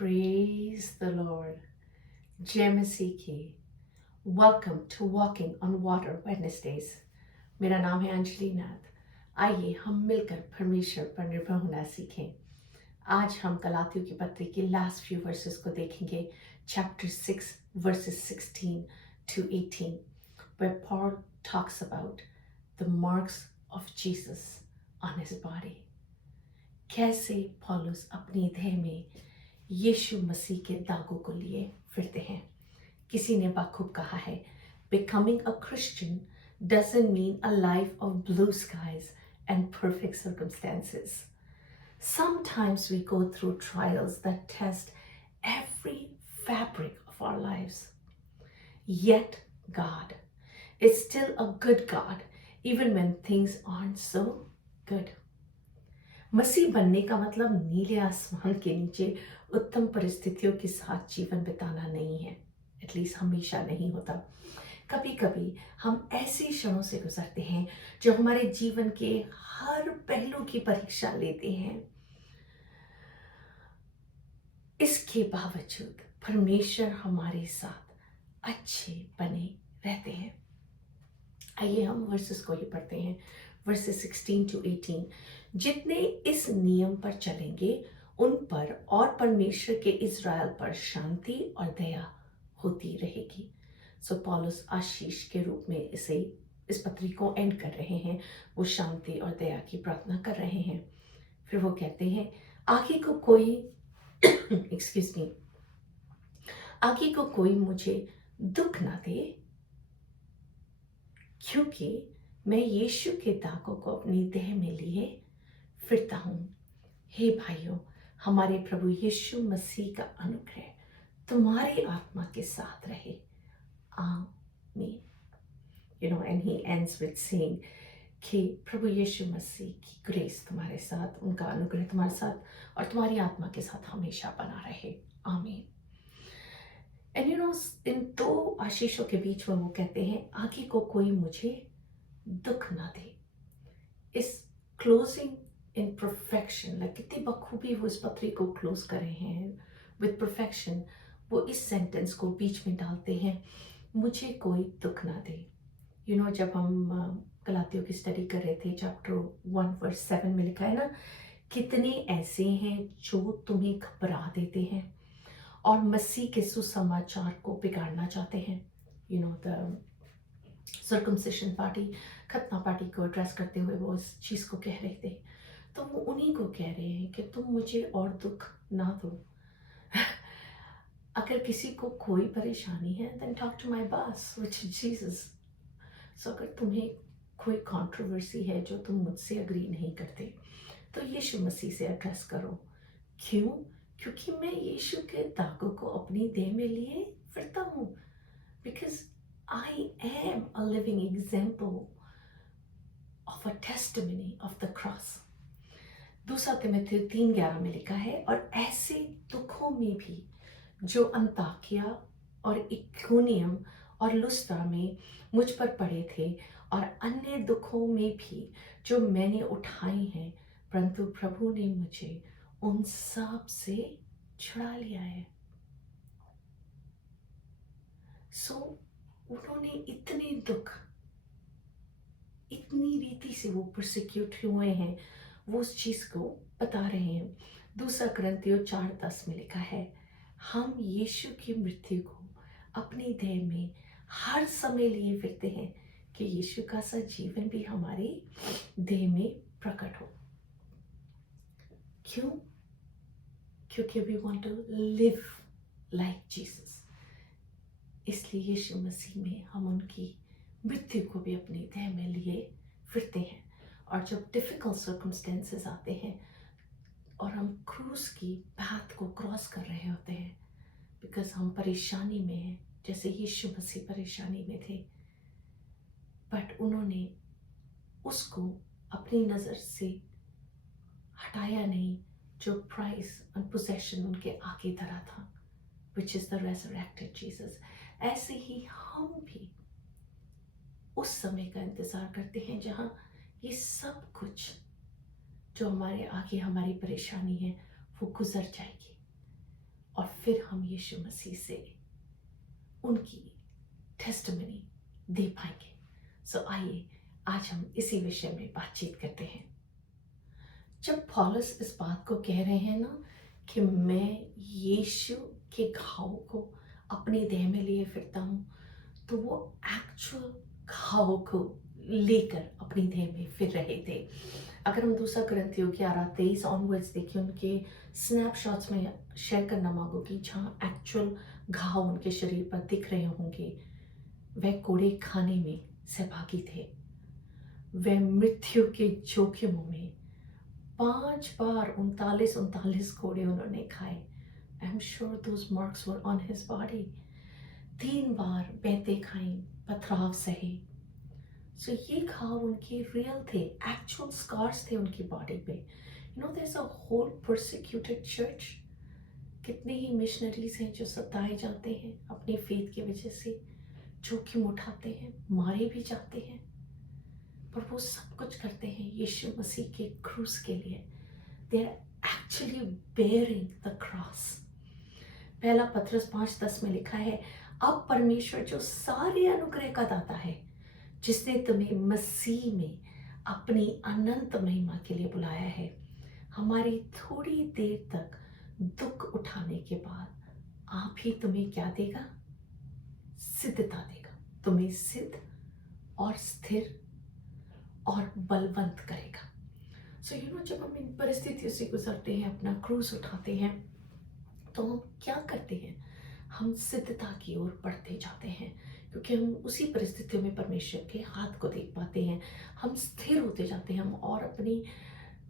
Praise the Lord. जय मसीह की। Welcome to walking on water Wednesdays. मेरा नाम है अंजलि नाथ। आइए हम मिलकर परमेश्वर पर निर्भर होना सीखें। आज हम गलातियों की पत्री के लास्ट फ्यू वर्सेस को देखेंगे, chapter 6 versus 16 to 18, where Paul talks about the marks of Jesus on his body. कैसे पौलुस अपनी देह में यीशु मसीह के दागों को लिए फिरते हैं। किसी ने बाखूब कहा है, becoming a Christian doesn't mean a life of blue skies and perfect circumstances. Sometimes we go through trials that test every fabric of our lives. Yet God is still a good God even when things aren't so good. मसीह बनने का मतलब नीले आसमान के नीचे उत्तम परिस्थितियों के साथ जीवन बिताना नहीं है। एटलीस्ट हमेशा नहीं होता। कभी कभी हम ऐसे क्षणों से गुजरते हैं जो हमारे जीवन के हर पहलू की परीक्षा लेते हैं। इसके बावजूद परमेश्वर हमारे साथ अच्छे बने रहते हैं। आइए हम वर्सेस को ही पढ़ते हैं, वर्सेस 16 to 18। जितने इस नियम पर चलेंगे उन पर और परमेश्वर के इज़राइल पर शांति और दया होती रहेगी। सो पौलुस आशीष के रूप में इस पत्री को एंड कर रहे हैं। वो शांति और दया की प्रार्थना कर रहे हैं। फिर वो कहते हैं, आगे को कोई एक्सक्यूज मी, आगे को कोई मुझे दुख ना दे, क्योंकि मैं यीशु के दागों को अपनी देह में लिए फिरता हूँ। हे भाइयों, हमारे प्रभु यीशु मसीह का अनुग्रह तुम्हारी आत्मा के साथ रहे। आमीन। And he ends with saying कि प्रभु यीशु मसीह की ग्रेस तुम्हारे साथ, उनका अनुग्रह तुम्हारे साथ और तुम्हारी आत्मा के साथ हमेशा बना रहे। आमीन। इन दो आशीषों के बीच में वो कहते हैं, आगे को कोई मुझे दुख ना दे। इस क्लोजिंग इन परफेक्शन, कितनी बखूबी वो इस पत्री को क्लोज कर रहे हैं विद परफेक्शन। वो इस सेंटेंस को बीच में डालते हैं, मुझे कोई दुख ना दे। जब हम गलातियों की स्टडी कर रहे थे, चैप्टर 1 वर्स 7 में लिखा है ना, कितने ऐसे हैं जो तुम्हें घबरा देते हैं और मसीह के सुसमाचार को बिगाड़ना चाहते हैं। द सर्कमसिशन पार्टी, खतना पार्टी को एड्रेस करते हुए वो इस चीज़ को कह रहे थे। तो वो उन्हीं को कह रहे हैं कि तुम मुझे और दुख ना दो। अगर किसी को कोई परेशानी है, then talk to my boss, which is Jesus. So अगर तुम्हें कोई कंट्रोवर्सी है जो तुम मुझसे अग्री नहीं करते, तो यीशु मसीह से एड्रेस करो। क्यों? क्योंकि मैं यीशु के दागों को अपनी देह में लिए फिरता हूँ। Because I am a living example of a testimony of the cross. दूसरा तिमुथियुस 3:11 में लिखा है, और ऐसे दुखों में भी जो अंताकिया और इकोनियम और लुस्त्रा में मुझ पर पड़े थे, और अन्य दुखों में भी जो मैंने उठाए हैं, परंतु प्रभु ने मुझे उन सब से छुड़ा लिया है। उन्होंने इतने दुख, इतनी रीति से वो प्रोसिक्यूट हुए हैं, वो उस चीज को बता रहे हैं। दूसरा कुरिन्थियों 4:10 में लिखा है, हम यीशु की मृत्यु को अपनी देह में हर समय लिए फिरते हैं कि यीशु का सा जीवन भी हमारी देह में प्रकट हो। क्यों? क्योंकि we want to live like Jesus. इसलिए यीशु मसीह में हम उनकी मृत्यु को भी अपनी देह में लिए फिरते हैं। और जब डिफिकल्ट सर्कमस्टेंसेस आते हैं और हम क्रूस की पाथ को क्रॉस कर रहे होते हैं, बिकॉज हम परेशानी में हैं, जैसे यीशु मसीह परेशानी में थे, बट उन्होंने उसको अपनी नज़र से हटाया नहीं जो प्राइस और पोजेशन उनके आगे धरा था, which is the resurrected Jesus. ऐसे ही हम भी उस समय का इंतज़ार करते हैं जहाँ ये सब कुछ जो हमारे आगे हमारी परेशानी है वो गुजर जाएगी और फिर हम यीशु मसीह से उनकी टेस्टिमनी दे पाएंगे। सो आइए आज हम इसी विषय में बातचीत करते हैं। जब पौलुस इस बात को कह रहे हैं ना कि मैं यीशु के घाव को अपनी देह में लिए फिरता हूँ, तो वो एक्चुअल घाव को लेकर अपनी देह में फिर रहे थे। अगर हम दूसरा कुरिन्थियों 11:23 ऑनवर्ड्स देखें, उनके स्नैपशॉट्स में शेयर करना मांगूंगी जहाँ एक्चुअल घाव उनके शरीर पर दिख रहे होंगे। वह कोड़े खाने में सहभागी थे, वह मृत्यु के जोखिमों में 5 बार 39 कोड़े उन्होंने खाए। I am sure those marks were on his body. 3 बार बेंते खाई, पथराव सहे। सो ये घाव उनके रियल थे, एक्चुअल स्कार्स थे उनकी बॉडी पे। You know there is a whole persecuted church. कितने ही मिशनरीज हैं जो सताए जाते हैं अपनी फेथ की वजह से, जोखिम उठाते हैं, मारे भी जाते हैं, पर वो सब कुछ करते हैं यीशु मसीह के क्रूस के लिए। They are actually bearing the cross. पहला पत्रस 5:10 में लिखा है, अब परमेश्वर जो सारे अनुग्रह का दाता है, जिसने तुम्हें मसीह में अपनी अनंत महिमा के लिए बुलाया है, हमारी थोड़ी देर तक दुख उठाने के बाद आप ही तुम्हें क्या देगा? सिद्धता देगा। तुम्हें सिद्ध और स्थिर और बलवंत करेगा। सो यू नो, जब हम इन परिस्थितियों से गुजरते हैं, अपना क्रूज उठाते हैं, तो हम क्या करते हैं? हम सिद्धता की ओर बढ़ते जाते हैं, क्योंकि हम उसी परिस्थितियों में परमेश्वर के हाथ को देख पाते हैं। हम स्थिर होते जाते हैं, हम और अपनी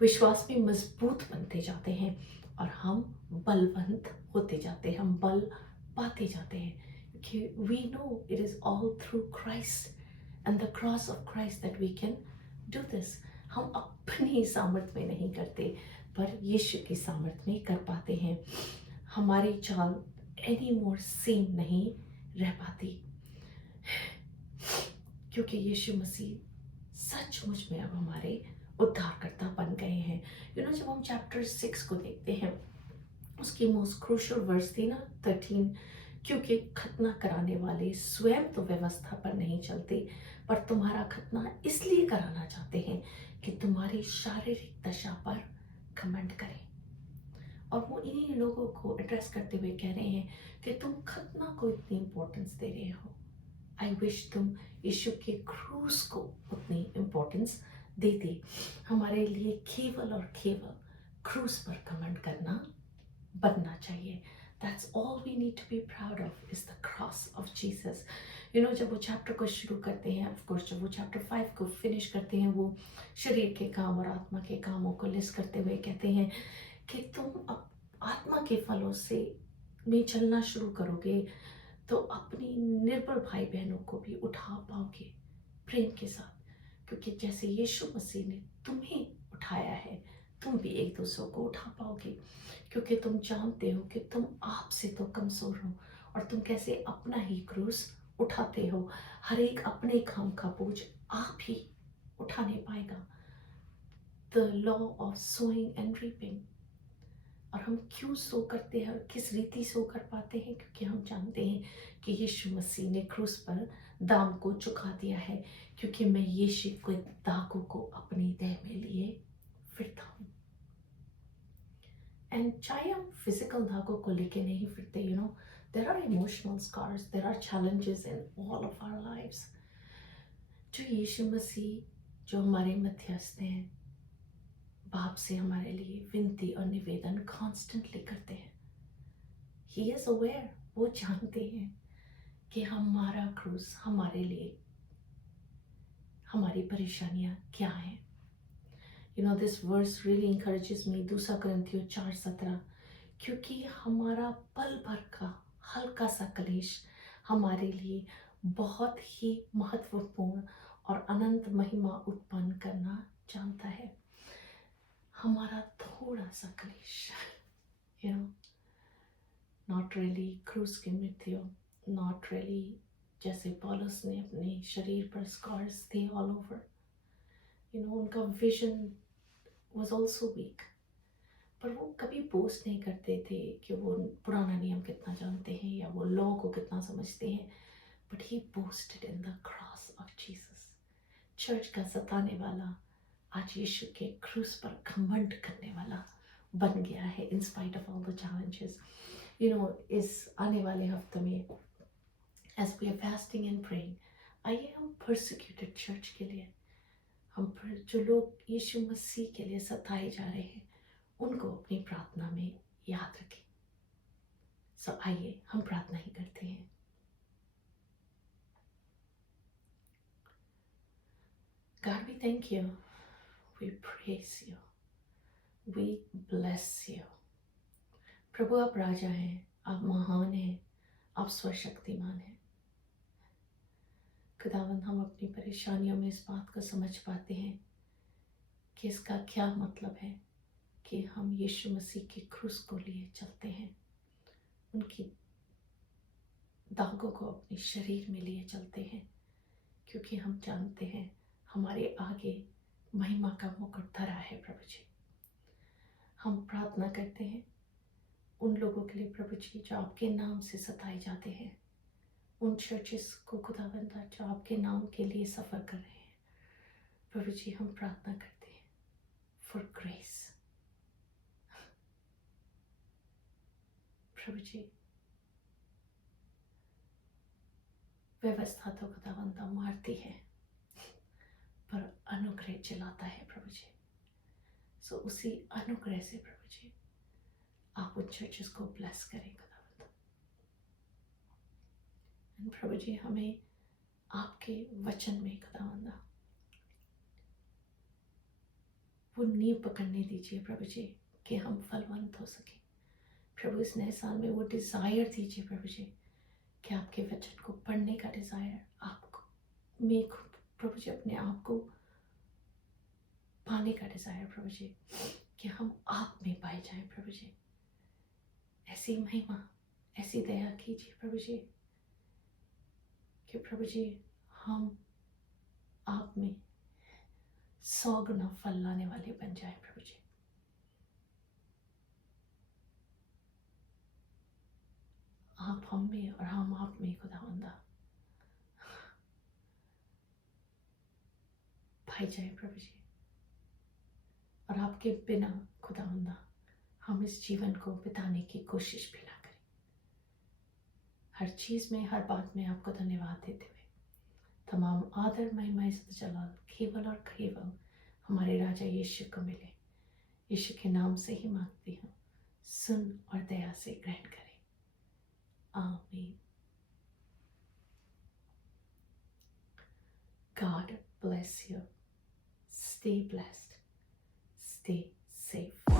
विश्वास में मजबूत बनते जाते हैं और हम बलवंत होते जाते हैं, हम बल पाते जाते हैं, क्योंकि we know it is all through Christ and the cross of Christ that we can do this. हम अपनी सामर्थ्य में नहीं करते, पर यीशु की सामर्थ्य में कर पाते हैं। हमारी चाल एनी मोर सेम नहीं रह पाती, क्योंकि यीशु मसीह सचमुच में अब हमारे उद्धारकर्ता बन गए हैं। यू नो, जब हम चैप्टर 6 को देखते हैं, उसकी मोस्ट क्रूशियल वर्स थी ना 13, क्योंकि खतना कराने वाले स्वयं तो व्यवस्था पर नहीं चलते, पर तुम्हारा खतना इसलिए कराना चाहते हैं कि तुम्हारी शारीरिक दशा पर घमंड करें। और वो इन्हीं लोगों को एड्रेस करते हुए कह रहे हैं कि तुम खतना को इतनी इम्पोर्टेंस दे रहे हो, आई विश तुम यीशु के क्रूस को उतनी इम्पोर्टेंस देते। हमारे लिए केवल और केवल क्रूस पर घमंड करना बनना चाहिए। That's all we need to be proud of is the cross of Jesus. You know, जब वो चैप्टर को शुरू करते हैं, of course जब वो चैप्टर 5 को फिनिश करते हैं, वो शरीर के काम और आत्मा के कामों को लिस्ट करते हुए कहते हैं कि तुम आत्मा के फलों से में चलना शुरू करोगे तो अपनी निर्बल भाई बहनों को भी उठा पाओगे प्रेम के साथ, क्योंकि जैसे यीशु मसीह ने तुम्हें उठाया है, तुम भी एक दूसरे को उठा पाओगे, क्योंकि तुम जानते हो कि तुम आपसे तो कमज़ोर हो और तुम कैसे अपना ही क्रूस उठाते हो। हर एक अपने काम का बोझ आप ही उठाने पाएगा। The law of sowing and reaping. और हम क्यों सो करते हैं और किस रीति सो कर पाते हैं? क्योंकि हम जानते हैं कि यीशु मसीह ने क्रूस पर दाम को चुका दिया है, क्योंकि मैं यीशु के दागों को अपनी देह में लिए फिरता हूँ। एंड चाहे हम फिजिकल दागों को लेके नहीं फिरते, you know, there are emotional scars, there are challenges in all of our lives, जो यीशु मसीह जो हमारे मध्यस्थ हैं, बाप से हमारे लिए विनती और निवेदन कॉन्स्टेंटली करते हैं। ही इज अवेयर, वो जानते हैं कि हमारा क्रूस हमारे लिए, हमारी परेशानियां क्या हैं। You know, this verse really encourages me, 2 कुरिन्थियों 4:17, क्योंकि हमारा पल भर का हल्का सा क्लेश हमारे लिए बहुत ही महत्वपूर्ण और अनंत महिमा उत्पन्न करना जानता है। हमारा थोड़ा सा क्लेश, यू नो, नॉट रियली क्रूस की मृत्यु, नॉट रियली जैसे पौलुस ने अपने शरीर पर स्कार्स थे ऑल ओवर, यू नो, उनका विजन वाज आल्सो वीक, पर वो कभी बोस्ट नहीं करते थे कि वो पुराना नियम कितना जानते हैं या वो लॉ को कितना समझते हैं, but he boasted in the cross of Jesus. Church का सताने वाला आज यीशु के क्रूस पर घमंड करने वाला बन गया है, in spite of all the challenges. You know, इस आने वाले हफ्ते में as we are fasting and praying, आइए हम परसिक्यूटेड चर्च के लिए, हम जो लोग यीशु मसीह के लिए सताए जा रहे हैं, उनको अपनी प्रार्थना में याद रखें। सो आइए हम प्रार्थना ही करते हैं। God, we thank you, we praise you, we bless you। प्रभु आप राजा हैं, आप महान हैं, आप सर्वशक्तिमान हैं। खुदावंद, हम अपनी परेशानियों में इस बात को समझ पाते हैं कि इसका क्या मतलब है कि हम यीशु मसीह के क्रूस को लिए चलते हैं, उनकी दागों को अपने शरीर में लिए चलते हैं, क्योंकि हम जानते हैं हमारे आगे महिमा का मुकुट धरा है। प्रभु जी, हम प्रार्थना करते हैं उन लोगों के लिए प्रभु जी जो आपके नाम से सताए जाते हैं, उन चर्चेस को खुदावंदा जो आपके नाम के लिए सफ़र कर रहे हैं। प्रभु जी, हम प्रार्थना करते हैं फॉर ग्रेस। प्रभु जी, व्यवस्था तो खुदावंदा मारती है, पर अनुग्रह चलाता है। प्रभु जी, सो उसी अनुग्रह से प्रभु जी आप उन चर्चेस को ब्लेस करें खुदावंदा। प्रभु जी, हमें आपके वचन में खुदावंदा वो नींव पकड़ने दीजिए प्रभु जी कि हम फलवंत हो सकें। प्रभु, इस नए साल में वो डिज़ायर दीजिए प्रभु जी कि आपके वचन को पढ़ने का डिज़ायर आपको में प्रभु जी अपने आप को पाने का डिज़ायर प्रभु जी कि हम आप में पाए जाएं। प्रभु जी, ऐसी महिमा, ऐसी दया कीजिए प्रभु जी कि प्रभु जी हम आप में 100 गुना फल लाने वाले बन जाए। प्रभु जी, आप हम में और हम आप में खुदावंदा पाए जाए प्रभु जी, और आपके बिना खुदावंदा हम इस जीवन को बिताने की कोशिश भी ना करें। हर चीज़ में, हर बात में आपको धन्यवाद देते हुए तमाम आदर, महिमा, इज्जत, जलाल केवल और केवल हमारे राजा यीशु को मिले। यीशु के नाम से ही मांगती हूँ, सुन और दया से ग्रहण करें। आमीन। God bless you. Stay blessed. Stay safe.